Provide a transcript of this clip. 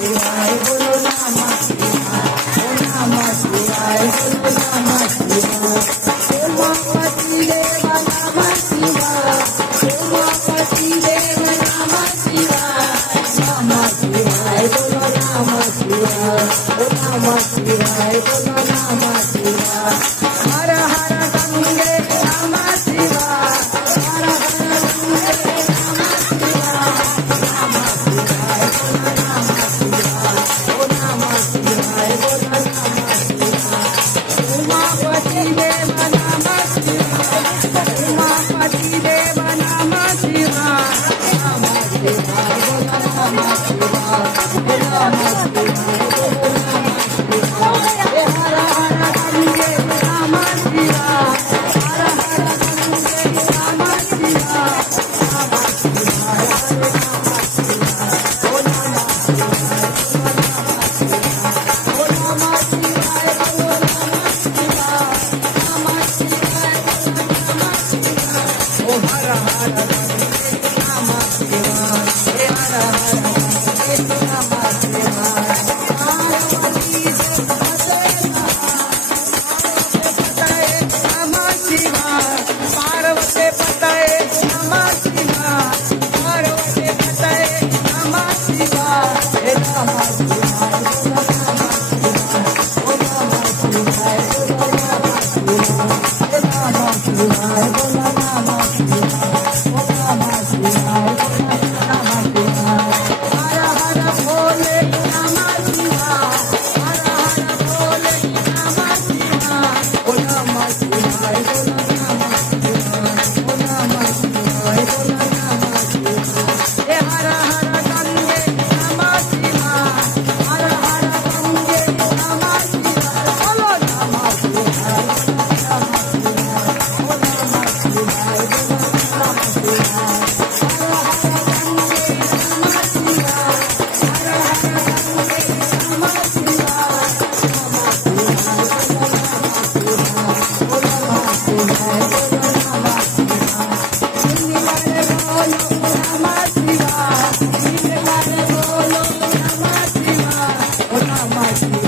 शिवाय बोलो नमः शिवाय ओम नमः शिवाय बोलो नमः शिवाय उमापति देव नमः शिवाय उमापति देव नमः शिवाय नमः शिवाय बोलो नमः शिवाय ओम नमः शिवाय बोलो नमः शिवाय हर हर गंगे नमः शिवाय हर हर गंगे नमः शिवाय नमः शिवाय बोलो नमः शिवाय ओम नमः शिवाय बोलो नमः शिवाय उमापति देव नमः शिवाय उमापति देव नमः शिवाय नमः शिवाय बोलो नमः शिवाय ओम नमः शिवाय बोलो नमः शिवाय हर हर गंगे नमः शिवाय हर हर गंगे नमः शिवाय नमः शिवाय बोलो नमः शिवाय ओम नमः शिवाय बोलो नमः शिवाय ओम नमः शिवाय बोलो नमः शिवाय नमः शिवाय बोलो नमः शिवाय ओ हर हर गंगे नमः शिवाय हे हर हर गंगे नमः शिवाय पार्वती पार्वती पतये नमः शिवाय पार्वती पतये नमः शिवाय हे नमः शिवाय बोलो नमः शिवाय ओम नमः शिवाय बोलो नमः शिवाय हे नमः शिवाय बोलो नमः शिवाय ओम नमः शिवाय बोलो नमः शिवाय हर हर भोले नमः शिवाय हर हर भोले नमः शिवाय ओम नमः शिवाय बोलो नमः शिवाय ओम नमः शिवाय बोलो नमः शिवाय हे हर हर गंगे नमः शिवाय हर हर गंगे नमः शिवाय बोलो नमः शिवाय बोलो नमः शिवाय ओम नमः शिवाय बोलो नमः शिवाय हर हर गंगे नमः शिवाय हर हर गंगे नमः शिवाय नमः शिवाय बोलो नमः शिवाय ओम नमः शिवाय बोलो नमः शिवाय नीलकंठ बोलो नमः शिवाय नीलकंठ बोलो नमः शिवाय ओम नमः शिवाय